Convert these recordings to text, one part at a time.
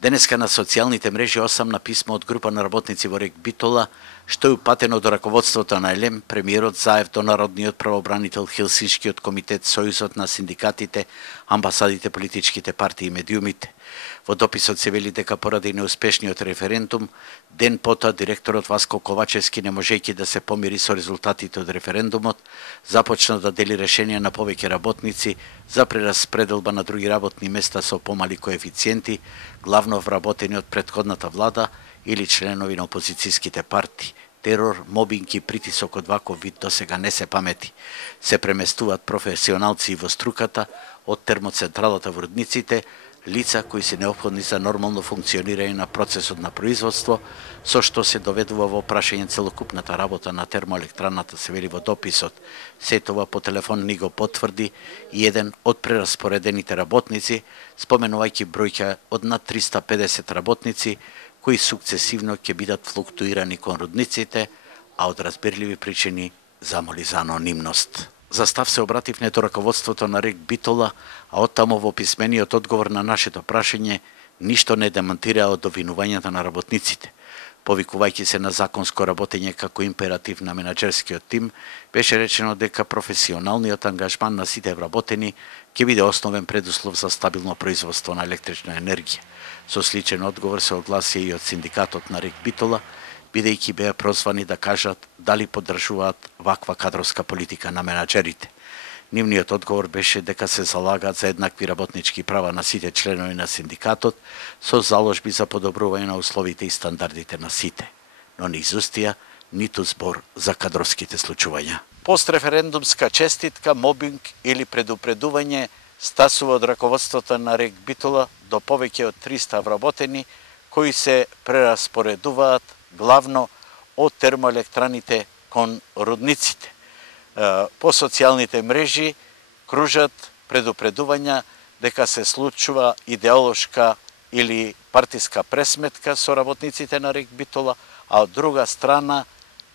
Денеска на социјалните мрежи осамна писмо од група на работници во РЕК Битола, што е упатено до раководството на ЕЛЕМ, премиерот Заев до Народниот правобранител, Хелсиншкиот комитет, Сојузот на синдикатите, амбасадите, политичките партии и медиумите. Во дописот се вели дека поради неуспешниот референдум, ден потоа директорот Васко Ковачевски, не можејќи да се помири со резултатите од референдумот, започна да дели решенија на повеќе работници за прераспределба на други работни места со помали коефициенти, главно вработени од претходната влада или членови на опозицијските партии. Терор, мобинг и притисок од ваков вид досега не се памети. Се преместуваат професионалци во струката од термоцентралата во рудниците, лица кои се неопходни за нормално функционирање на процесот на производство, со што се доведува во прашање целокупната работа на термоелектраната, се вели во дописот. Се тоа по телефон ни го потврди и еден од прераспоредените работници, споменувајќи бројка од над 350 работници, кои сукцесивно ќе бидат флуктуирани кон рудниците, а од разбирливи причини замоли за анонимност. За став се обративме до раководството на РЕК Битола, а оттаму во писмениот одговор на нашето прашање ништо не демонтира од обвинувањата на работниците. Повикувајќи се на законско работење како императив на менаџерскиот тим, беше речено дека професионалниот ангажман на сите вработени ќе биде основен предуслов за стабилно производство на електрична енергија. Со сличен одговор се огласи и од синдикатот на РЕК Битола, бидејќи беа прозвани да кажат дали поддржуваат ваква кадровска политика на менаџерите. Нивниот одговор беше дека се залагаат за еднакви работнички права на сите членови на синдикатот со заложби за подобрување на условите и стандардите на сите, но не изустија ниту збор за кадровските случувања. Постреферендумска честитка, мобинг или предупредување стасува од раководството на РЕК Битола до повеќе од 300 вработени кои се прераспоредуваат главно од термоелектраните кон рудниците. По социјалните мрежи кружат предупредувања дека се случува идеолошка или партиска пресметка со работниците на РЕК Битола, а од друга страна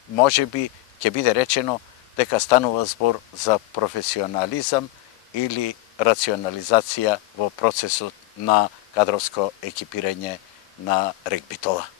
можеби ќе биде речено дека станува збор за професионализам или рационализација во процесот на кадровско екипирање на РЕК Битола.